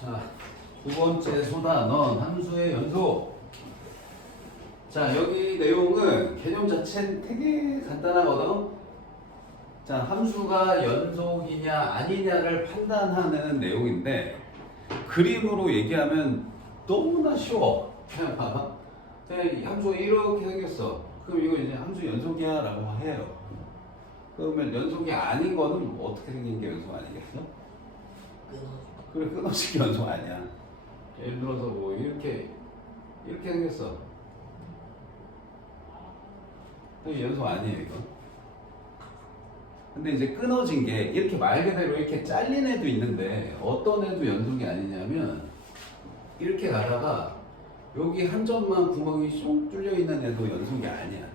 자, 두 번째 소다, 넌 함수의 연속. 자, 여기 내용은 개념 자체는 되게 간단하거든. 자, 함수가 연속이냐 아니냐를 판단하는 내용인데 그림으로 얘기하면 너무나 쉬워. 그냥 봐봐. 그냥 이 함수가 이렇게 생겼어. 그럼 이거 이제 함수 연속이야 라고 해요. 그러면 연속이 아닌 거는 어떻게 생긴 게 연속 아니겠어? 그래, 끊어지기 연속 아니야. 예를 들어서 뭐 이렇게 생겼어. 그게 연속 아니에요, 이거. 근데 이제 끊어진 게 이렇게 말 그대로 이렇게 잘린 애도 있는데 어떤 애도 연속이 아니냐면 이렇게 가다가 여기 한 점만 구멍이 쏙 뚫려 있는 애도 연속이 아니야.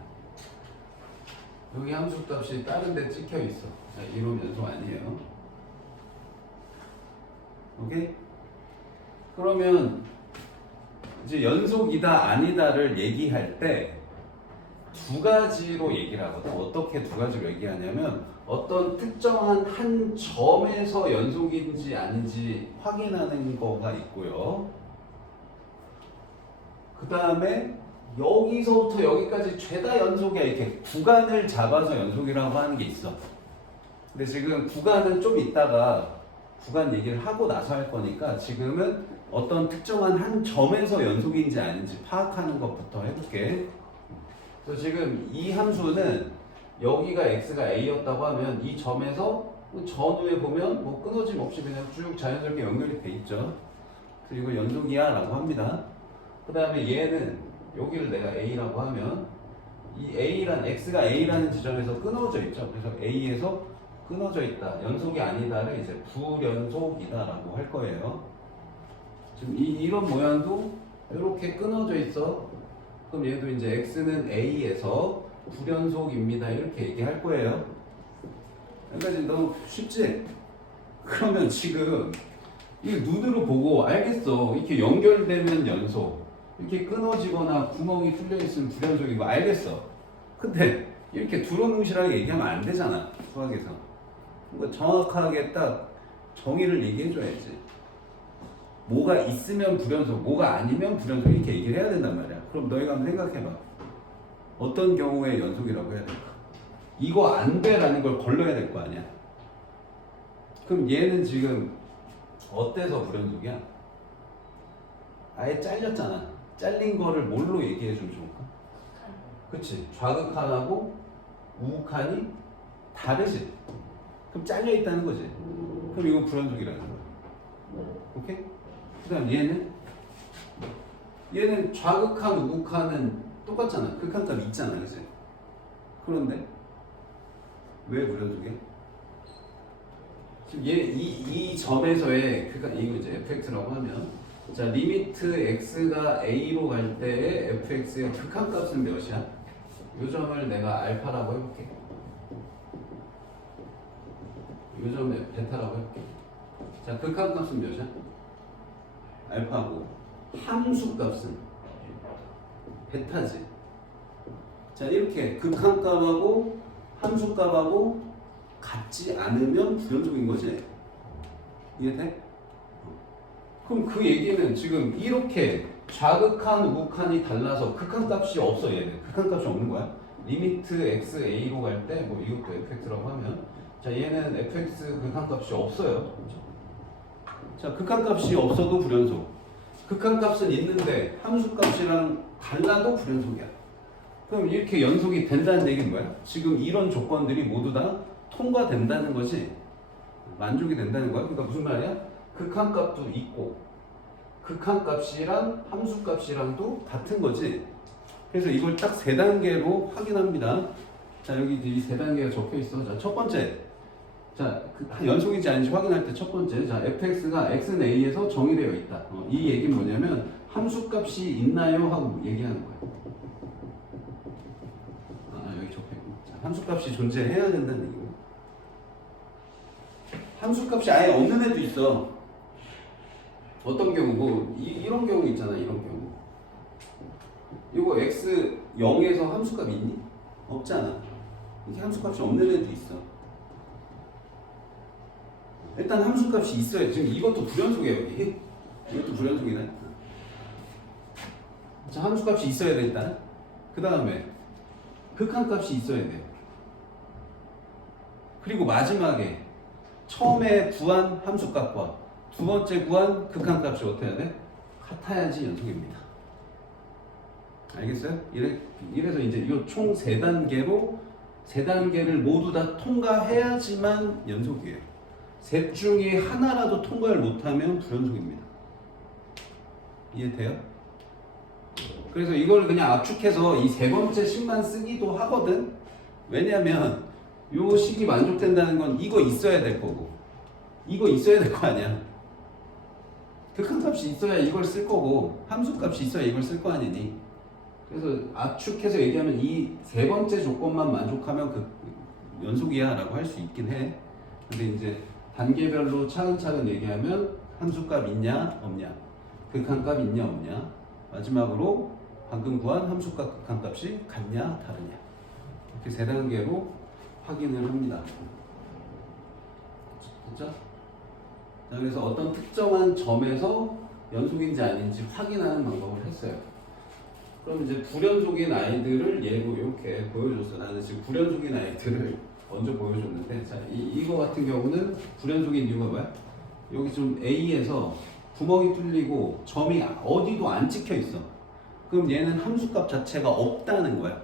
여기 함수값이 다른 데 찍혀 있어. 이러면 연속 아니에요. 오케이? 그러면 이제 연속이다 아니다를 얘기할 때 두 가지로 얘기를 하거든. 어떻게 두 가지로 얘기하냐면 어떤 특정한 한 점에서 연속인지 아닌지 확인하는 거가 있고요. 그 다음에 여기서부터 여기까지 죄다 연속이야. 이렇게 구간을 잡아서 연속이라고 하는 게 있어. 근데 지금 구간은 좀 이따가 구간 얘기를 하고 나서 할 거니까 지금은 어떤 특정한 한 점에서 연속인지 아닌지 파악하는 것부터 해볼게. 그래서 지금 이 함수는 여기가 x가 a였다고 하면 이 점에서 전후에 보면 뭐 끊어짐 없이 그냥 쭉 자연스럽게 연결이 돼 있죠. 그래서 이거 연속이야 라고 합니다. 그 다음에 얘는 여기를 내가 a라고 하면 이 a란 x가 a라는 지점에서 끊어져 있죠. 그래서 a에서 끊어져 있다. 연속이 아니다를 이제 불연속이다 라고 할 거예요. 지금 이런 모양도 이렇게 끊어져 있어. 그럼 얘도 이제 x는 a에서 불연속입니다. 이렇게 얘기할 거예요. 여기까지 너무 쉽지? 그러면 지금 이게 눈으로 보고 알겠어. 이렇게 연결되면 연속, 이렇게 끊어지거나 구멍이 뚫려 있으면 불연속이고 알겠어. 근데 이렇게 두루뭉실하게 얘기하면 안 되잖아. 수학에서. 그러니까 정확하게 딱 정의를 얘기해줘야지. 뭐가 있으면 불연속, 뭐가 아니면 불연속 이렇게 얘기를 해야 된단 말이야. 그럼 너희가 한번 생각해봐. 어떤 경우에 연속이라고 해야 될까? 이거 안 돼라는 걸 걸러야 될 거 아니야. 그럼 얘는 지금 어때서 불연속이야? 아예 잘렸잖아. 잘린 거를 뭘로 얘기해 주면 좋을까? 그치? 좌극한하고 우극한이 다르지? 그럼 잘려 있다는 거지. 그럼 이건 불연속이라는 거야. 오케이? 그 다음 얘는 좌극한 우극한은 똑같잖아. 극한값 있잖아. 그치? 그런데 왜 불연속이야? 지금 이 점에서의 그러니까 이거 이제 fx라고 하면 자 리미트 x가 a로 갈 때의 fx의 극한값은 몇이야? 이 점을 내가 알파라고 해볼게. 이 점을 베타라고 해볼게. 자 극한값은 몇이야? 알파고 함수값은 베타지. 자 이렇게 극한값하고 함수값하고 같지 않으면 불연속인 거지. 이해돼? 그럼 그 얘기는 지금 이렇게 좌극한 우극한이 달라서 극한값이 없어. 얘는 극한값이 없는 거야. 리미트 x a로 갈 때 뭐 이것도 fx라고 하면 자 얘는 fx 극한값이 없어요. 자 극한값이 없어도 불연속. 극한값은 있는데 함수값이랑 달라도 불연속이야. 그럼 이렇게 연속이 된다는 얘기는 뭐야? 지금 이런 조건들이 모두 다 통과된다는 것이 만족이 된다는 거야. 그러니까 무슨 말이야? 극한값도 있고 극한값이랑 함수값이랑도 같은 거지. 그래서 이걸 딱 세 단계로 확인합니다. 자 여기 이 세 단계가 적혀 있어. 자 첫 번째, 자 연속인지 아닌지 확인할 때 첫 번째, 자 fx가 x는 a에서 정의되어 있다. 이 얘기는 뭐냐면 함수값이 있나요? 하고 얘기하는 거야. 여기 적혀 있고. 자, 함수값이 존재해야 된다는 얘기고. 함수값이 아예 없는 애도 있어. 어떤 경우 뭐 이런 경우 있잖아. 이런 경우 이거 x 0에서 함수값 있니? 없잖아. 이렇게 함수값이 없는 애도 있어. 일단 함수값이 있어야 지금 이것도 불연속이야. 여기 이것도 불연속이네. 자, 함수값이 있어야 돼 일단. 그 다음에 극한값이 있어야 돼. 그리고 마지막에 처음에 구한 함수값과 두 번째 구한 극한값이 어떻게 해야 돼? 같아야지 연속입니다. 알겠어요? 이래서 이제 이 총 세 단계를 모두 다 통과해야지만 연속이에요. 셋 중에 하나라도 통과를 못하면 불연속입니다. 이해돼요? 그래서 이걸 그냥 압축해서 이 세 번째 식만 쓰기도 하거든. 왜냐면 요 식이 만족된다는 건 이거 있어야 될 거고 이거 있어야 될 거 아니야. 극한값이 있어야 이걸 쓸 거고 함수값이 있어야 이걸 쓸 거 아니니. 그래서 압축해서 얘기하면 이 세 번째 조건만 만족하면 그 연속이야 라고 할 수 있긴 해. 근데 이제 단계별로 차근차근 얘기하면 함수값 있냐 없냐, 극한값 있냐 없냐, 마지막으로 방금 구한 함수값 극한값이 같냐 다르냐, 이렇게 세 단계로 확인을 합니다. 됐죠? 자, 그래서 어떤 특정한 점에서 연속인지 아닌지 확인하는 방법을 했어요. 그럼 이제 불연속인 아이들을 예로 이렇게 보여줬어. 나는 지금 불연속인 아이들을 먼저 보여줬는데, 자, 이거 같은 경우는 불연속인 이유가 뭐야? 여기 좀 A에서 구멍이 뚫리고 점이 어디도 안 찍혀 있어. 그럼 얘는 함수값 자체가 없다는 거야.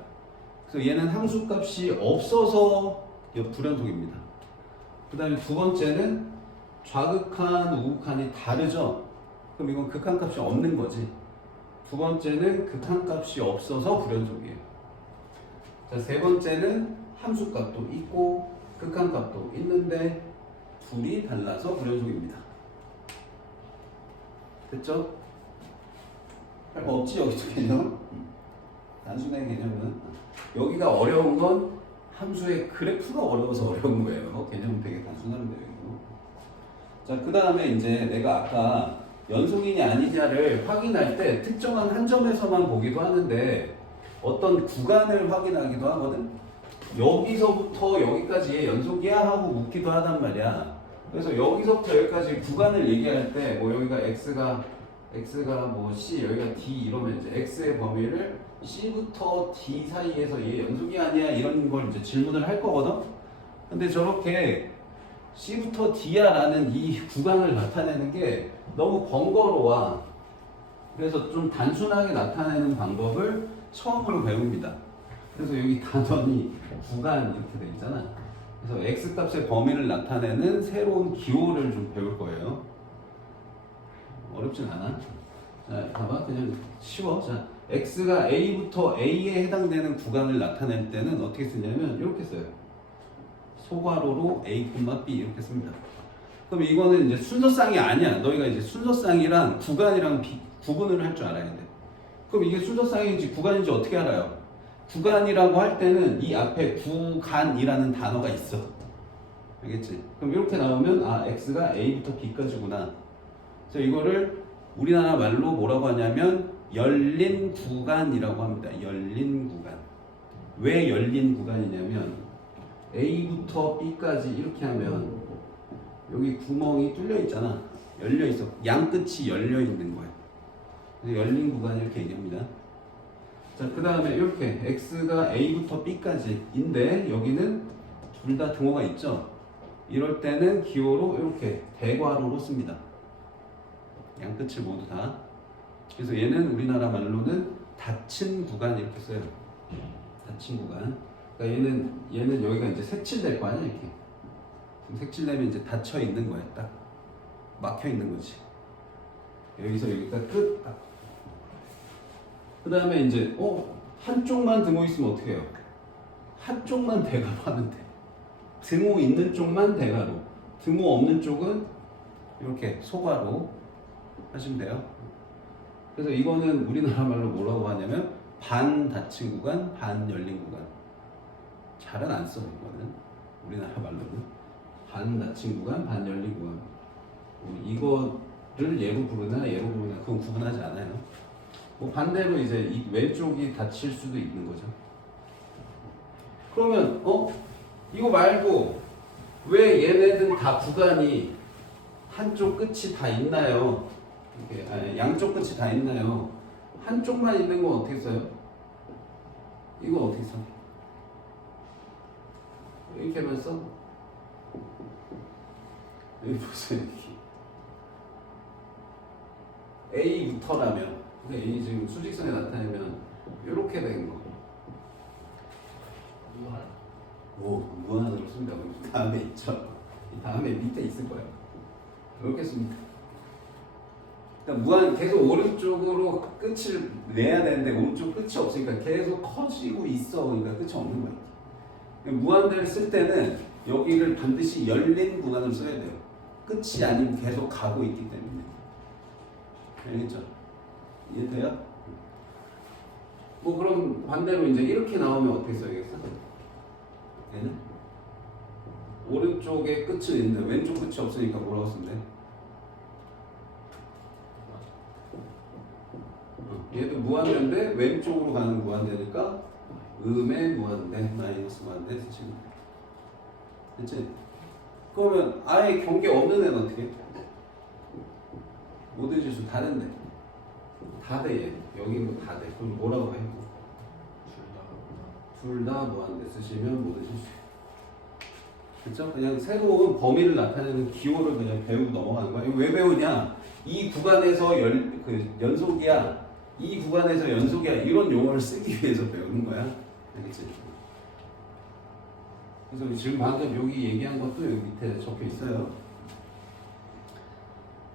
그래서 얘는 함수값이 없어서 불연속입니다. 그 다음에 두 번째는 좌극한, 우극한이 다르죠? 그럼 이건 극한값이 없는 거지. 두 번째는 극한값이 없어서 불연속이에요. 자, 세 번째는 함수값도 있고 극한값도 있는데 둘이 달라서 불연속입니다. 됐죠? 할 거 없지 여기서 개념? 단순한 개념은 여기가 어려운 건 함수의 그래프가 어려워서 어려운 거예요. 개념은 되게 단순한데 여기도. 자, 그 다음에 이제 내가 아까 연속이냐 아니냐를 확인할 때 특정한 한 점에서만 보기도 하는데 어떤 구간을 확인하기도 하거든. 여기서부터 여기까지 연속이야 하고 묻기도 하단 말이야. 그래서 여기서부터 여기까지 구간을 얘기할 때 뭐 여기가 x가 뭐 c, 여기가 d 이러면 이제 x의 범위를 c부터 d 사이에서 얘 연속이 아니야 이런 걸 이제 질문을 할 거거든. 근데 저렇게 c부터 d야 라는 이 구간을 나타내는 게 너무 번거로워. 그래서 좀 단순하게 나타내는 방법을 처음으로 배웁니다. 그래서 여기 단원이 구간 이렇게 돼 있잖아. 그래서 x값의 범위를 나타내는 새로운 기호를 좀 배울 거예요. 어렵진 않아. 자, 봐봐. 그냥 쉬워. 자, x가 a부터 a에 해당되는 구간을 나타낼 때는 어떻게 쓰냐면 이렇게 써요. 소괄호로 a, b 이렇게 씁니다. 그럼 이거는 이제 순서쌍이 아니야. 너희가 이제 순서쌍이랑 구간이랑 구분을 할 줄 알아야 돼. 그럼 이게 순서쌍인지 구간인지 어떻게 알아요? 구간이라고 할 때는 이 앞에 구간이라는 단어가 있어. 알겠지? 그럼 이렇게 나오면 아, x가 a부터 b까지구나. 그래서 이거를 우리나라 말로 뭐라고 하냐면 열린 구간이라고 합니다. 열린 구간. 왜 열린 구간이냐면 a부터 b까지 이렇게 하면 여기 구멍이 뚫려 있잖아. 열려 있어. 양 끝이 열려 있는 거야. 그래서 열린 구간 이렇게 얘기합니다. 자, 그 다음에 이렇게 x가 a부터 b까지인데 여기는 둘 다 등호가 있죠. 이럴 때는 기호로 이렇게 대괄호로 씁니다. 양 끝을 모두 다. 그래서 얘는 우리나라 말로는 닫힌 구간 이렇게 써요. 닫힌 구간. 그러니까 얘는 여기가 이제 색칠될 거 아니야 이렇게. 색칠되면 이제 닫혀 있는 거야. 딱 막혀 있는 거지. 여기서 여기가 끝. 그 다음에 이제 한쪽만 등호 있으면 어떻게 해요? 한쪽만 대괄호 하면 돼. 등호 있는 쪽만 대괄호, 등호 없는 쪽은 이렇게 소괄호 하시면 돼요. 그래서 이거는 우리나라 말로 뭐라고 하냐면 반 닫힌 구간, 반 열린 구간. 잘은 안 써. 이거는 우리나라 말로는 반 닫힌 구간, 반 열린 구간. 이거를 얘로 부르나 그건 구분하지 않아요. 뭐 반대로 이제 이 왼쪽이 닫힐 수도 있는 거죠. 그러면 이거 말고 왜 얘네들 다 구간이 한쪽 끝이 다 있나요? 이렇게 양쪽 끝이 다 있나요? 한쪽만 있는 건 어떻게 써요? 이거 어떻게 써? 이렇게만 써? 여기 보세요. A부터라면, A 지금 수직선에 나타내면 이렇게 된 거. 무한. 오, 무한으로 쓴다고. 다음에 있죠. 이 다음에 밑에 있을 거예요. 이렇게 씁니다. 그러니까 무한 계속 오른쪽으로 끝을 내야 되는데 오른쪽 끝이 없으니까 계속 커지고 있어. 그러니까 끝이 없는 거예요. 무한대를 쓸 때는 여기를 반드시 열린 구간을 써야 돼요. 끝이 아니면 계속 가고 있기 때문에. 알겠죠? 이해돼요? 뭐 그럼 반대로 이제 이렇게 나오면 어떻게 써야겠어? 얘는 오른쪽에 끝은 있는데 왼쪽 끝이 없으니까 뭐라고 쓰면 돼? 얘도 무한대인데 왼쪽으로 가는 무한대니까 음의 무한대 마이너스 무한대 쓰시면 돼. 됐지? 그러면 아예 경계 없는 애는 어떻게 해? 모든 지수 다른데 다 돼 얘. 여기 뭐 다 돼. 그럼 뭐라고 해? 둘 다 무한대 쓰시면 모든 지수. 그렇죠? 그냥 새로운 범위를 나타내는 기호를 그냥 배우고 넘어가는 거야. 이거 왜 배우냐? 이 구간에서 연속이야. 이 구간에서 연속이야. 이런 용어를 쓰기 위해서 배우는 거야. 알겠지? 그래서 지금 방금 여기 얘기한 것도 여기 밑에 적혀 있어요.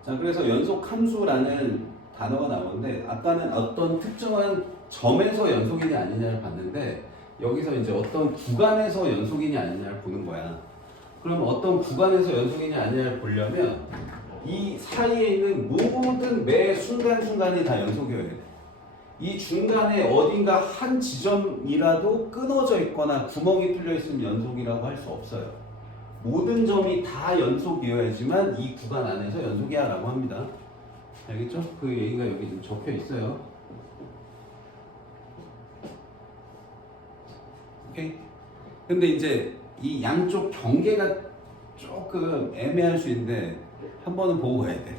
자, 그래서 연속 함수라는 단어가 나오는데 아까는 어떤 특정한 점에서 연속이냐 아니냐를 봤는데 여기서 이제 어떤 구간에서 연속이냐 아니냐를 보는 거야. 그럼 어떤 구간에서 연속이냐 아니냐를 보려면 이 사이에 있는 모든 매 순간순간이 다 연속이어야 돼. 이 중간에 어딘가 한 지점이라도 끊어져 있거나 구멍이 뚫려 있으면 연속이라고 할 수 없어요. 모든 점이 다 연속이어야지만 이 구간 안에서 연속이야 라고 합니다. 알겠죠? 그 얘기가 여기 좀 적혀 있어요. 오케이? 근데 이제 이 양쪽 경계가 조금 애매할 수 있는데 한 번은 보고 가야 돼.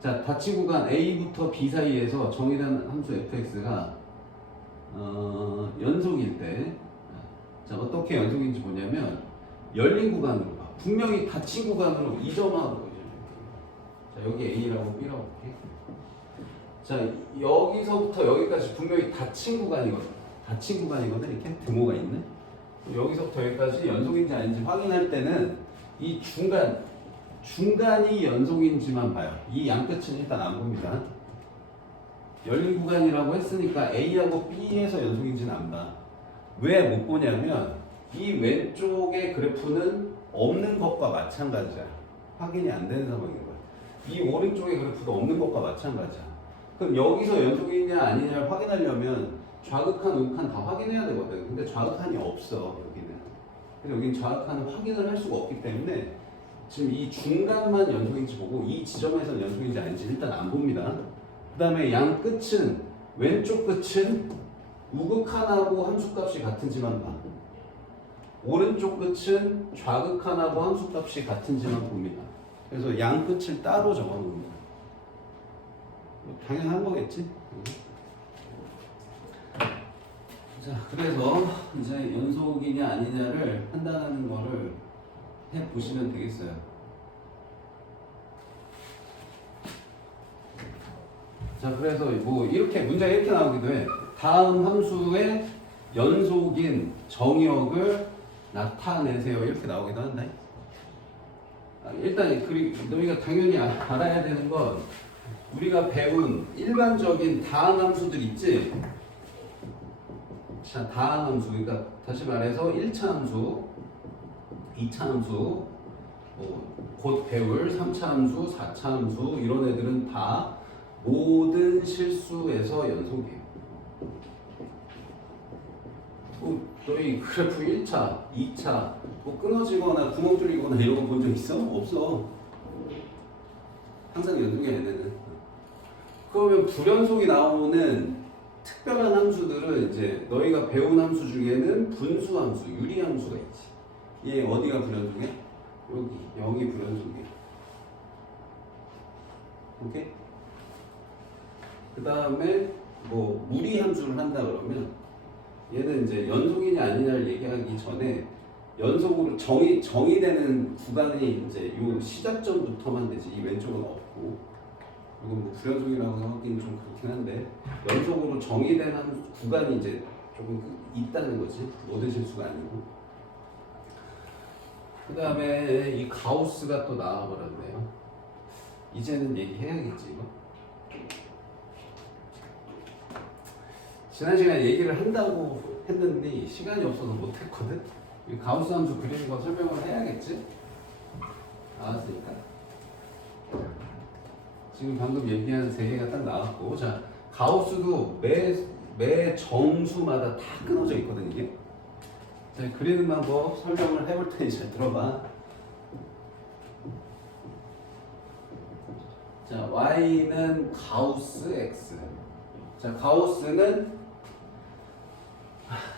자, 닫힌 구간 A부터 B 사이에서 정의된 함수 fx가 연속일 때, 자, 어떻게 연속인지 보냐면 열린 구간으로 봐. 분명히 닫힌 구간으로 이 점하고, 자, 여기 A라고 B라고 볼게. 자, 여기서부터 여기까지 분명히 닫힌 구간이거든. 닫힌 구간이거든. 이렇게 드모가 있는. 여기서부터 여기까지 연속인지 아닌지 확인할 때는 이 중간이 연속인지만 봐요. 이 양끝은 일단 안 봅니다. 열린 구간이라고 했으니까 A하고 B에서 연속인지는 안 봐. 왜 못 보냐면 이 왼쪽의 그래프는 없는 것과 마찬가지야. 확인이 안 되는 상황인 거야. 이 오른쪽의 그래프도 없는 것과 마찬가지야. 그럼 여기서 연속이냐 아니냐를 확인하려면 좌극한, 우극한 다 확인해야 되거든. 근데 좌극한이 없어, 여기는. 그래서 여기는 좌극한을 확인을 할 수가 없기 때문에 지금 이 중간만 연속인지 보고 이 지점에서는 연속인지 아닌지 일단 안 봅니다. 그 다음에 양 끝은, 왼쪽 끝은 우극한하고 함수값이 같은지만 봐. 오른쪽 끝은 좌극한하고 함수값이 같은지만 봅니다. 그래서 양 끝을 따로 적어 놓습니다. 당연한 거겠지? 자, 그래서 이제 연속이냐 아니냐를 판단하는 거를 해 보시면 되겠어요. 자, 그래서 뭐 이렇게 문제가 이렇게 나오기도 해. 다음 함수의 연속인 정역을 나타내세요. 이렇게 나오기도 한다. 일단 너희가 당연히 알아야 되는 건 우리가 배운 일반적인 다항 함수들 있지. 자, 다항 함수. 그러니까 다시 말해서 1차 함수, 2차 함수, 곧 배울 3차 함수, 4차 함수 이런 애들은 다 모든 실수에서 연속이에요. 너희 그래프 1차, 2차 뭐 끊어지거나 구멍 뚫리거나 이런 거 본 적 있어? 없어. 항상 연속이야 얘네는. 그러면 불연속이 나오는 특별한 함수들은 이제 너희가 배운 함수 중에는 분수 함수, 유리 함수가 있지. 얘 어디가 불연속이야? 여기 0이 불연속이야. 오케이? 그 다음에 뭐 무리 함수를 한다 그러면 얘는 이제 연속이냐 아니냐를 얘기하기 전에 연속으로 정의되는 구간이 이제 요 시작점부터만 되지 이 왼쪽은 없고 이건 뭐 불연속이라고 하기는 좀 그렇긴 한데 연속으로 정의되는 구간이 이제 조금 있다는 거지 모든 실수가 아니고 그 다음에 이 가우스가 또 나와버렸네요. 이제는 얘기해야겠지 이거. 지난 시간에 얘기를 한다고 했는데 시간이 없어서 못했거든. 이 가우스 함수 그리는 거 설명을 해야겠지. 나왔으니까. 지금 방금 얘기한 세 개가 딱 나왔고, 자 가우스도 매 정수마다 다 끊어져 있거든 이게. 자 그리는 방법 설명을 해볼 테니 잘 들어봐. 자 y는 가우스 x. 자 가우스는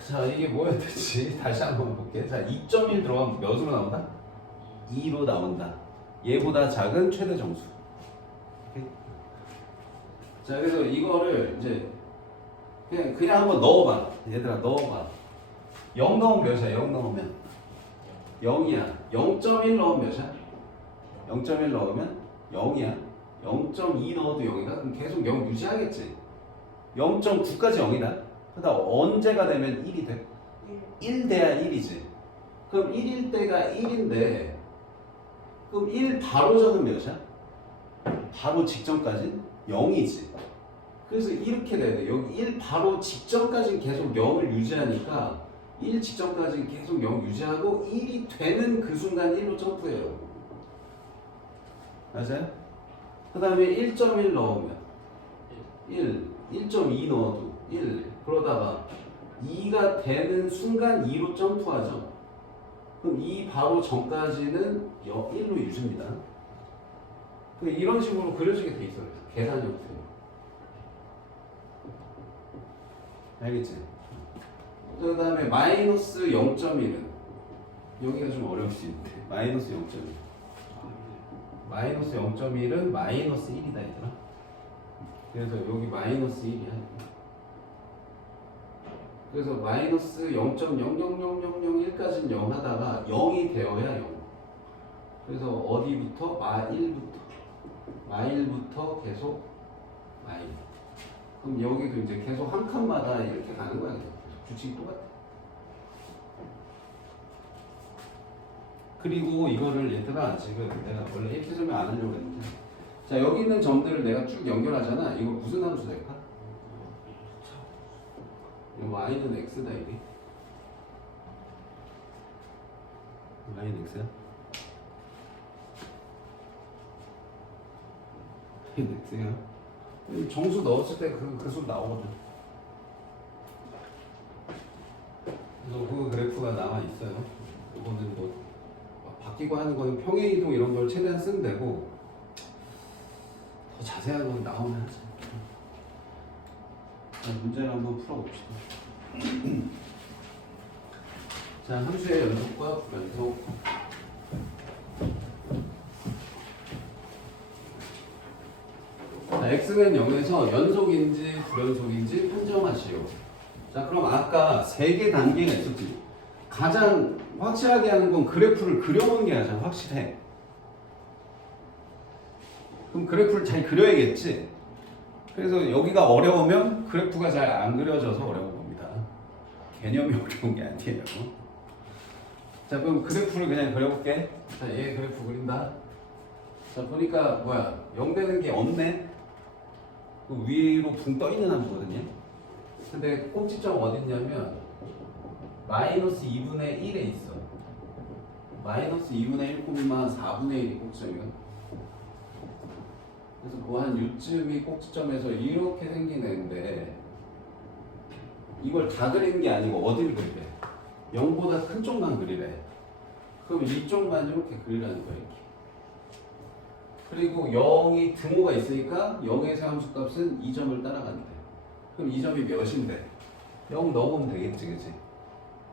자 이게 뭐였지? 다시 한번 볼게. 자 2.1 들어가면 몇으로 나온다? 2로 나온다. 얘보다 작은 최대 정수. 오케이? 자 그래서 이거를 이제 그냥 한번 넣어봐. 얘들아 넣어봐. 0 넣으면 몇이야? 0 넣으면 0이야. 0.1 넣으면 몇이야? 0.1 넣으면 0이야. 0.2 넣어도 0이다? 그럼 계속 0 유지하겠지. 0.9까지 0이다. 그러다 언제가 되면 1이 돼? 1 돼야 1이지. 그럼 1일 때가 1인데 그럼 1 바로 전은 몇이야? 바로 직전까지는 0이지. 그래서 이렇게 돼야 돼. 여기 1 바로 직전까지는 계속 0을 유지하니까 1 직전까지는 계속 0 유지하고 1이 되는 그 순간 1로 점프해요. 맞아요? 그 다음에 1.1 넣으면 1.2 넣어도 1 그러다가 2가 되는 순간 2로 점프하죠. 그럼 2 바로 전까지는 1로 유지입니다. 이런 식으로 그려지게 돼 있어요. 계산 형태로. 알겠지? 그 다음에 마이너스 0.1은 여기가 좀 어려울 수 있는데 마이너스 0.1 마이너스 0.1은 마이너스 1이다 얘들아. 그래서 여기 마이너스 1이야. 그래서 마이너스 0.0000001까지는 0 하다가 0이 되어야 0. 그래서 어디부터? 마일부터 계속 마일. 그럼 여기도 이제 계속 한 칸마다 이렇게 가는 거야. 규칙이 똑같아. 그리고 이거를 얘들아 지금 내가 원래 이렇게 설명 안 하려고 했는데 자 여기 있는 점들을 내가 쭉 연결하잖아. 이거 무슨 함수 될까? y는 x다 이게. y는 x야? y는 x야? 정수 넣었을 때 그 수 나오거든. 그래서 그 그래프가 남아 있어요. 이거는 뭐 바뀌고 하는 거는 평행 이동 이런 걸 최대한 쓰면 되고 더 자세한 건 나오면 하자. 자, 문제를 한번 풀어봅시다. 자, 함수의 연속과 불연속. 자, x는 0에서 연속인지 불연속인지 판정하시오. 자, 그럼 아까 3개 단계가 있었지. 가장 확실하게 하는 건 그래프를 그려놓은 게 가장 확실해. 그럼 그래프를 잘 그려야겠지. 그래서 여기가 어려우면 그래프가 잘 안 그려져서 어려운 겁니다. 개념이 어려운 게 아니에요. 자, 그럼 그래프를 그냥 그려볼게. 자, 얘 그래프 그린다. 자, 보니까 뭐야? 0 되는 게 없네. 그 위로 붕 떠 있는 함수거든요. 근데 꼭지점 어딨냐면 마이너스 2분의 1에 있어. 마이너스 2분의 1, 4분의 1이 꼭지점이거든. 그래서 뭐 한 요쯤이 꼭지점에서 이렇게 생긴 애인데 이걸 다 그리는 게 아니고 어디를 그리래? 0보다 큰 쪽만 그리래. 그럼 이쪽만 이렇게 그리라는 거야 이렇게. 그리고 0이 등호가 있으니까 0에서 함수값은 2점을 따라간대. 그럼 2점이 몇인데? 0 넣으면 되겠지 그치?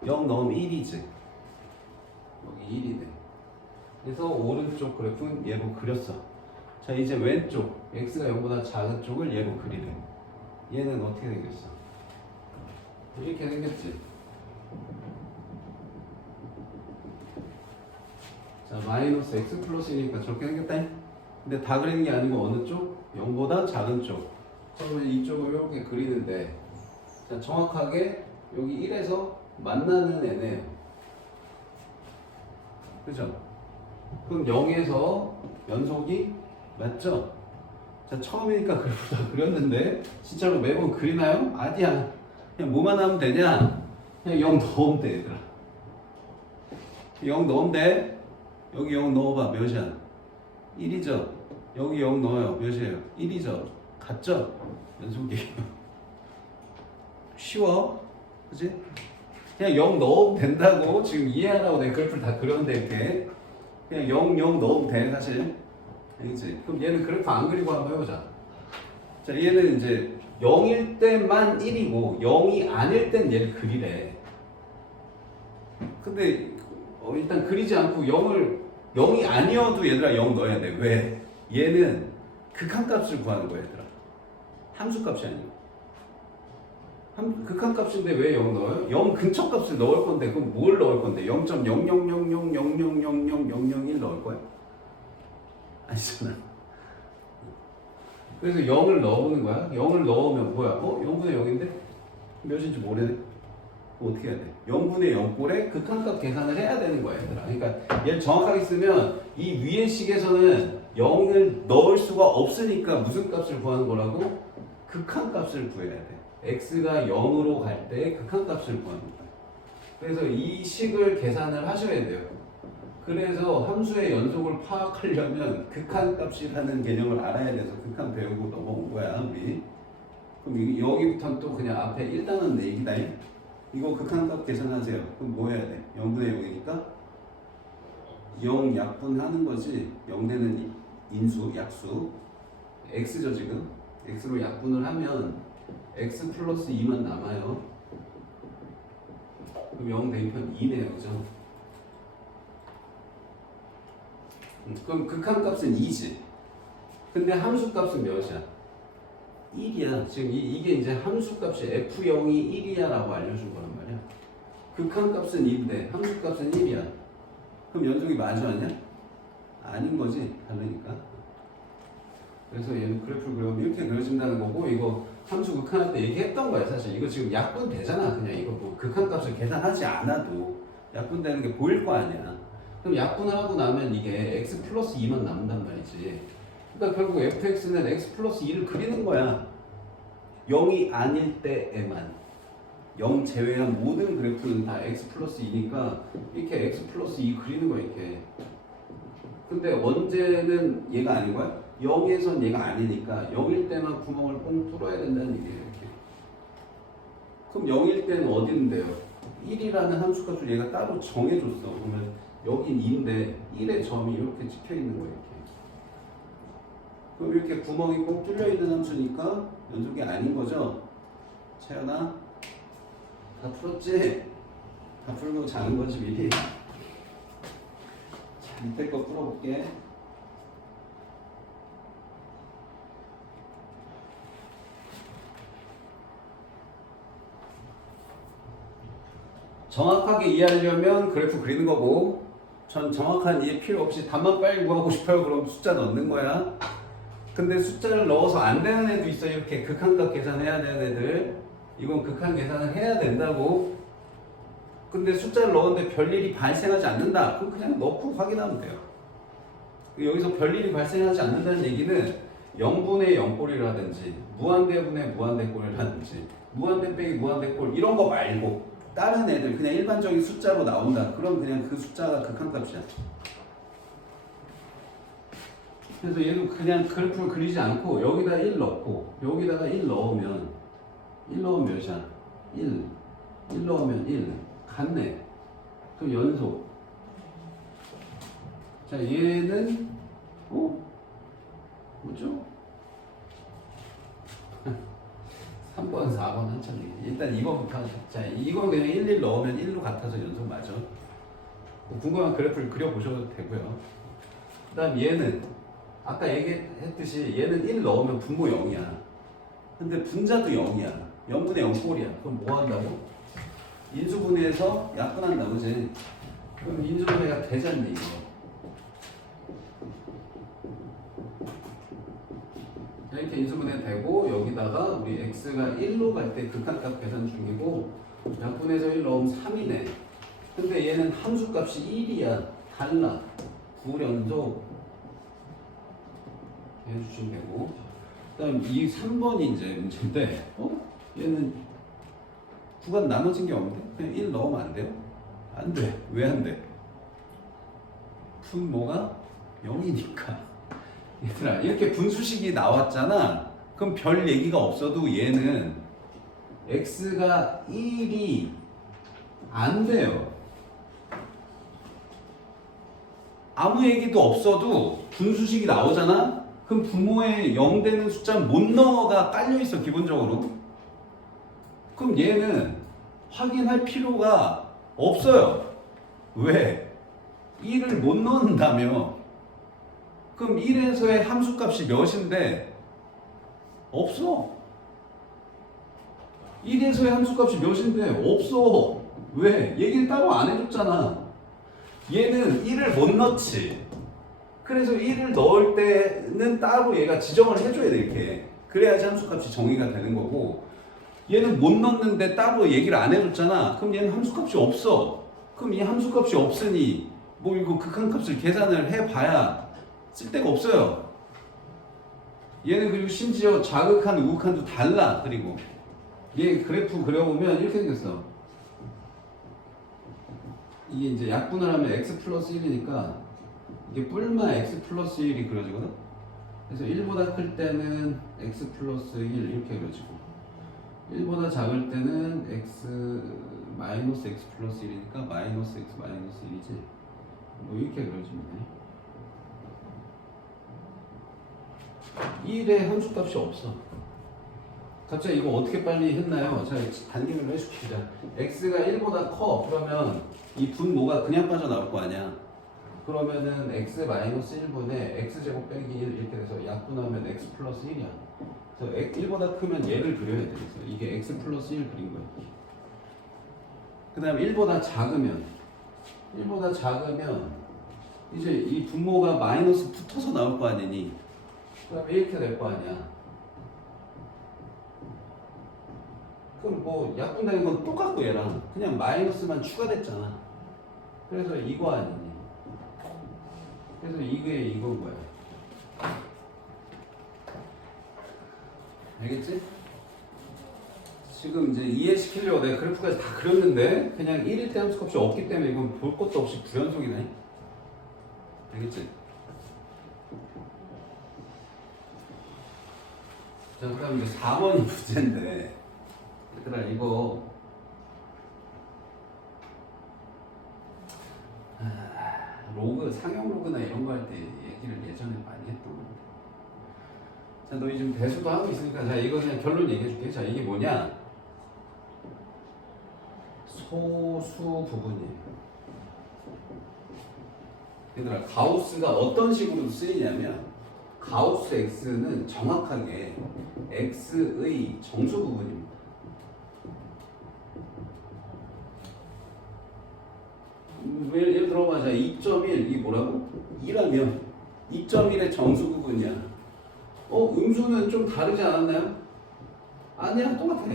0 넣으면 1이지. 여기 1이 돼. 그래서 오른쪽 그래프는 얘로 그렸어. 자 이제 왼쪽 x가 0보다 작은 쪽을 얘로 그리래. 얘는 어떻게 생겼어? 이렇게 생겼지. 자, 마이너스 x 플러스니까 저렇게 생겼다. 근데 다 그리는 게 아니고 어느 쪽? 0보다 작은 쪽. 그러면 이쪽을 이렇게 그리는데, 자, 정확하게 여기 1에서 만나는 애네요. 그죠? 그럼 0에서 연속이 맞죠? 자, 처음이니까 그래프 다 그렸는데 진짜로 매번 그리나요? 아니야. 그냥 뭐만 하면 되냐? 그냥 0 넣으면 돼, 얘들아. 0 넣으면 돼. 여기 0 넣어봐. 몇이야? 1이죠? 여기 0 넣어요. 몇이에요? 1이죠? 같죠? 연속이. 쉬워. 그치? 그냥 0 넣으면 된다고. 지금 이해하라고 내가 그래프를 다 그렸는데 이렇게. 그냥 0 넣으면 돼, 사실. 알겠지? 그럼 얘는 그래프 안 그리고 한번 해보자. 자, 얘는 이제 0일 때만 1이고 0이 아닐 땐 얘를 그리래. 근데 일단 그리지 않고 0이 아니어도 얘들아 0 넣어야 돼. 왜? 얘는 극한값을 구하는 거야, 얘들아. 함수값이 아니고. 극한값인데 왜 0 넣어요? 0 근처값을 넣을 건데 그럼 뭘 넣을 건데? 0.0000000001 넣을 거야? 아니잖아. 그래서 0을 넣어보는 거야. 0을 넣으면 뭐야? 0분의 0인데? 몇인지 모르네. 어떻게 해야 돼? 0분의 0꼴에 극한값 계산을 해야 되는 거야, 얘들아. 그러니까 얘를 정확하게 쓰면 이 위의 식에서는 0을 넣을 수가 없으니까 무슨 값을 구하는 거라고? 극한값을 구해야 돼. x가 0으로 갈 때 극한값을 구하는 거야. 그래서 이 식을 계산을 하셔야 돼요. 그래서 함수의 연속을 파악하려면 극한값이라는 개념을 알아야 돼서 극한 배우고 넘어온 거야, 우리. 그럼 여기부터는 또 그냥 앞에 1단원 얘기다. 이거 극한값 계산하세요. 그럼 뭐 해야 돼? 0분의 0이니까 0 약분하는 거지. 0 되는 인수, 약수. x죠, 지금. x로 약분을 하면 x 플러스 2만 남아요. 그럼 0 대입하면 2네요, 그죠? 그럼 극한값은 2지. 근데 함수값은 몇이야? 1이야. 지금 이게 이제 함수값이 f0이 1이야 라고 알려준 거란 말이야. 극한값은 2인데 함수값은 1이야. 그럼 연속이 마주하냐? 아닌 거지. 다르니까. 그래서 얘는 그래프를 그리면 이렇게 그려진다는 거고, 이거 함수 극한할 때 얘기했던 거야, 사실. 이거 지금 약분 되잖아. 그냥 이거 뭐 극한값을 계산하지 않아도 약분되는 게 보일 거 아니야. 그럼 약분을 하고 나면 이게 x 플러스 2만 남는단 말이지. 그러니까 결국 fx는 x 플러스 2를 그리는 거야. 0이 아닐 때에만. 0 제외한 모든 그래프는 다 x 플러스 2니까 이렇게 x 플러스 2 그리는 거야, 이렇게. 근데 언제는 얘가 아닌 거야? 0에선 얘가 아니니까 0일 때만 구멍을 뻥 뚫어야 된다는 얘기예요, 이렇게. 그럼 0일 때는 어디 있는데요? 1이라는 함수값을 얘가 따로 정해줬어. 그러면 여긴 2인데 1의 점이 이렇게 찍혀 있는 거예요, 이렇게. 그럼 이렇게 구멍이 꼭 뚫려 있는 함수니까 연속이 아닌 거죠? 채연아, 다 풀었지? 다 풀고 자는 거지, 미리. 자, 밑에 거 풀어볼게. 정확하게 이해하려면 그래프 그리는 거고, 전 정확한 이해 필요 없이 답만 빨리 구하고 싶어요. 그럼 숫자 넣는 거야. 근데 숫자를 넣어서 안 되는 애도 있어. 이렇게 극한값 계산해야 되는 애들. 이건 극한 계산을 해야 된다고. 근데 숫자를 넣었는데 별일이 발생하지 않는다. 그럼 그냥 넣고 확인하면 돼요. 여기서 별일이 발생하지 않는다는 얘기는 0분의 0꼴이라든지 무한대분의 무한대꼴이라든지 무한대 빼기 무한대꼴 이런 거 말고 다른 애들 그냥 일반적인 숫자로 나온다. 그럼 그냥 그 숫자가 극한값이야. 그래서 얘도 그냥 그래프를 그리지 않고 여기다 1 넣고 여기다가 1 넣으면 몇이야? 1 넣으면 1 같네. 그럼 연속. 자, 얘는 뭐죠? 3번, 4번 한참 얘기. 일단 2번부터 하자. 자, 이건 그냥 1 넣으면 1로 같아서 연속 맞아. 궁금한 그래프를 그려보셔도 되고요. 그 다음 얘는 아까 얘기했듯이 얘는 1 넣으면 분모 0이야. 근데 분자도 0이야. 0분의 0 꼴이야. 그럼 뭐 한다고? 인수분해해서 약분한다, 그지? 그럼 인수분해가 되잖니, 이거. 이렇게 인수분해 되고, 여기다가 우리 x가 1로 갈 때 극한값 계산 중이고, 약분해서 1 넣으면 3이네. 근데 얘는 함수값이 1이야. 달라. 구연속 해주시면 되고. 그 다음 이 3번이 이제 문제인데, 얘는 구간 나눠진 게 없는데? 그냥 1 넣으면 안 돼요? 안 돼. 왜 안 돼? 분모가 0이니까. 얘들아, 이렇게 분수식이 나왔잖아. 그럼 별 얘기가 없어도 얘는 x가 1이 안 돼요. 아무 얘기도 없어도 분수식이 나오잖아? 그럼 분모에 0 되는 숫자는 못 넣어가 깔려있어, 기본적으로. 그럼 얘는 확인할 필요가 없어요. 왜? 1을 못 넣는다며. 그럼 1에서의 함수값이 몇인데? 없어. 1에서의 함수값이 몇인데? 없어. 왜? 얘기를 따로 안 해줬잖아. 얘는 1을 못 넣지. 그래서 1을 넣을 때는 따로 얘가 지정을 해줘야 돼, 이렇게. 그래야지 함수값이 정의가 되는 거고, 얘는 못 넣는데 따로 얘기를 안 해줬잖아. 그럼 얘는 함수값이 없어. 그럼 이 함수값이 없으니 뭐 이거 극한값을 계산을 해봐야 쓸데가 없어요. 얘는 그리고 심지어 자극한 우극한도 달라. 그리고 얘 그래프 그려보면 이렇게 생겼어. 이게 이제 약분을 하면 x 플러스 1이니까 이게 뿔마 x 플러스 1이 그려지거든. 그래서 1보다 클 때는 x 플러스 1 이렇게 그려지고, 1보다 작을 때는 x 마이너스 x 플러스 1이니까 마이너스 x 마이너스 1이지. 뭐 이렇게 그려지면 돼. 1의 함수값이 없어. 갑자기 이거 어떻게 빨리 했나요? 자, 단계별로 해줄게. 자, x가 1보다 커. 그러면 이 분모가 그냥 빠져나올 거 아니야. 그러면은 x 마이너스 1분의 x제곱 빼기 1 이렇게 돼서 약분하면 x 플러스 1이야. 그래서 1보다 크면 얘를 그려야 돼. 그래서 이게 x 플러스 1 그린 거야. 그 다음에 1보다 작으면 이제 이 분모가 마이너스 붙어서 나올 거 아니니. 그 다음에 이렇게 될 거 아니야. 그럼 뭐 약분되는 건 똑같고 얘랑 그냥 마이너스만 추가됐잖아. 그래서 이거 아니니. 그래서 이게 이건 거야. 알겠지? 지금 이제 이해시키려고 내가 그래프까지 다 그렸는데 그냥 1일 때 함수값이 없기 때문에 이건 볼 것도 없이 불연속이네. 알겠지? 자, 그 다음 이제 4번이 문제인데, 얘들아, 이거, 로그, 상형 로그나 이런 거 할 때 얘기를 예전에 많이 했던 건데. 자, 너희 지금 배수도 하고 있으니까, 자, 이거 그냥 결론 얘기해 줄게. 자, 이게 뭐냐? 소수 부분이에요. 얘들아, 가우스가 어떤 식으로 쓰이냐면, 가우스 x는 정확하게 x의 정수 부분입니다. 예를 들어봐. 자, 2.1 이게 뭐라고? 2라면 2.1의 정수 부분이야. 음수는 좀 다르지 않았나요? 아니야, 똑같아.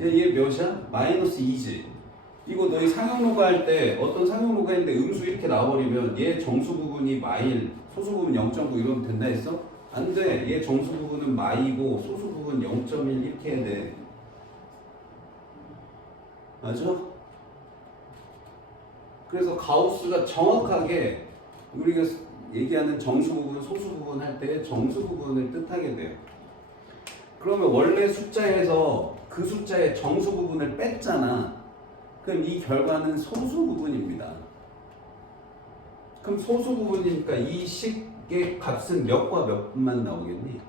얘 몇이야? 마이너스 2지. 이거 너희 상형로그 할 때 어떤 상형로그 했는데 음수 이렇게 나와버리면 얘 정수 부분이 마일, 소수 부분 0.9 이러면 된다 했어? 안 돼. 얘 정수 부분은 마이고 소수 부분 0.1 이렇게 해야 돼. 맞아? 그래서 가우스가 정확하게 우리가 얘기하는 정수 부분, 소수 부분 할 때 정수 부분을 뜻하게 돼요. 그러면 원래 숫자에서 그 숫자의 정수 부분을 뺐잖아. 그럼 이 결과는 소수 부분입니다. 그럼 소수 부분이니까 이 식의 값은 몇과 몇만 나오겠니?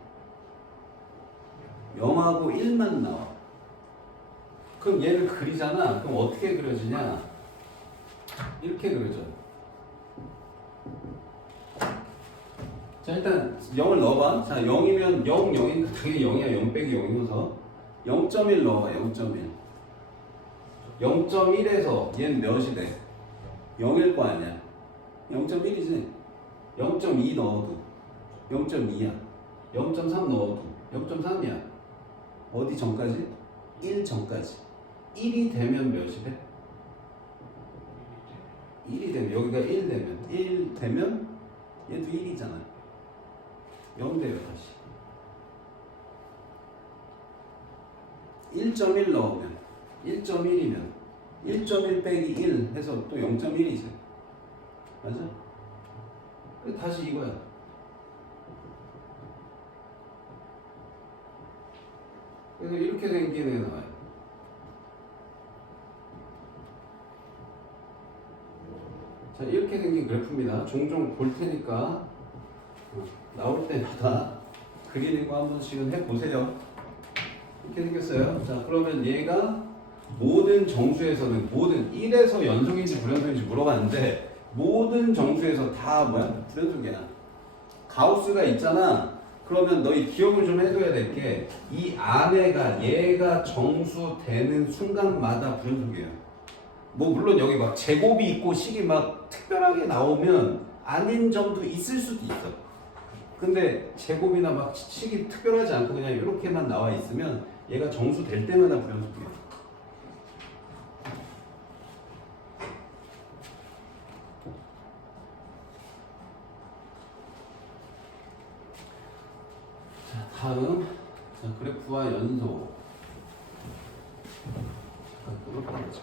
0하고 1만 나와. 그럼 얘를 그리잖아. 그럼 어떻게 그려지냐? 이렇게 그려져. 자, 일단 0을 넣어봐. 자, 0이면 0, 0이니까 당연히 0이야. 0 빼기 0이어서 0.1 넣어봐. 0.1. 0.1에서 얘는 몇이 돼? 0일 거 아니야. 0.1이지. 0.2 넣어도 0.2야. 0.3 넣어도 0.3이야. 어디 전까지? 1 전까지. 1이 되면 몇이 돼? 1이 되면 여기가 1 되면 1 되면 얘도 1이잖아. 0 돼요 다시. 1.1 넣으면 1.1이면 1.1 빼기 1 해서 또 0.1이지. 맞아? 다시 이거야. 그래서 이렇게 된 게 나와요. 자, 이렇게 생긴 그래프입니다. 종종 볼 테니까 나올 때마다 그리는 거 한 번씩은 해보세요. 이렇게 생겼어요. 자, 그러면 얘가 모든 정수에서는 모든 1에서 연속인지 불연속인지 물어봤는데 모든 정수에서 다 뭐야? 불연속이야. 가우스가 있잖아. 그러면 너희 기억을 좀 해둬야 될 게 이 안에가 얘가 정수 되는 순간마다 불연속이에요. 뭐 물론 여기 막 제곱이 있고 식이 막 특별하게 나오면 아닌 점도 있을 수도 있어. 근데 제곱이나 막 식이 특별하지 않고 그냥 이렇게만 나와 있으면 얘가 정수 될 때마다 불연속이에요. 자, 다음 그래프와 연속. 이렇게 하죠.